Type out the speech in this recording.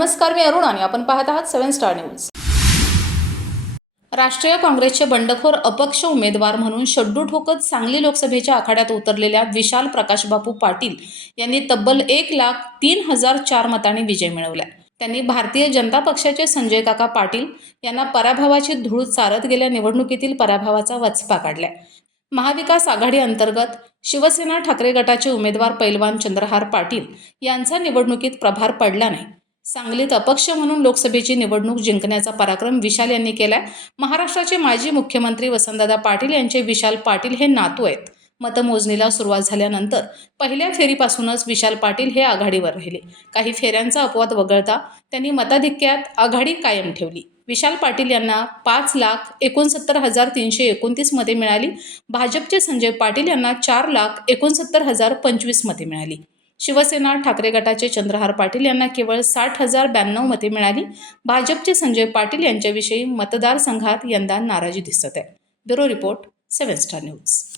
नमस्कार मी अरुण आणि आपण पाहत आहात सेव्हन स्टार न्यूज. राष्ट्रीय काँग्रेसचे बंडखोर अपक्ष उमेदवार म्हणून शड्डू ठोकत सांगली लोकसभेच्या आखाड्यात उतरलेल्या विशाल प्रकाशबापू पाटील यांनी तब्बल एक लाख तीन हजार चार मतांनी विजय मिळवला त्यांनी भारतीय जनता पक्षाचे संजय काका पाटील यांना पराभवाची धूळ चारत गेल्या निवडणुकीतील पराभवाचा वचपा काढलाय. महाविकास आघाडी अंतर्गत शिवसेना ठाकरे गटाचे उमेदवार पैलवान चंद्रहार पाटील यांचा निवडणुकीत प्रभार पडला नाही. सांगलीत अपक्ष म्हणून लोकसभेची निवडणूक जिंकण्याचा पराक्रम विशाल यांनी केलाय. महाराष्ट्राचे माजी मुख्यमंत्री वसंतदादा पाटील यांचे विशाल पाटील हे नातू आहेत. मतमोजणीला सुरुवात झाल्यानंतर पहिल्या फेरीपासूनच विशाल पाटील हे आघाडीवर राहिले. काही फेऱ्यांचा अपवाद वगळता त्यांनी मताधिक्यात आघाडी कायम ठेवली. विशाल पाटील यांना पाच लाख एकोणसत्तर हजार तीनशे एकोणतीस मते मिळाली. भाजपचे संजय पाटील यांना चार लाख एकोणसत्तर हजार पंचवीस मते मिळाली. शिवसेना ठाकरे गटाचे चंद्रहार पाटील यांना केवळ साठ हजार ब्याण्णव मते मिळाली. भाजपचे संजय पाटील यांच्याविषयी मतदारसंघात यंदा नाराजी दिसत आहे. Bureau report seven star news.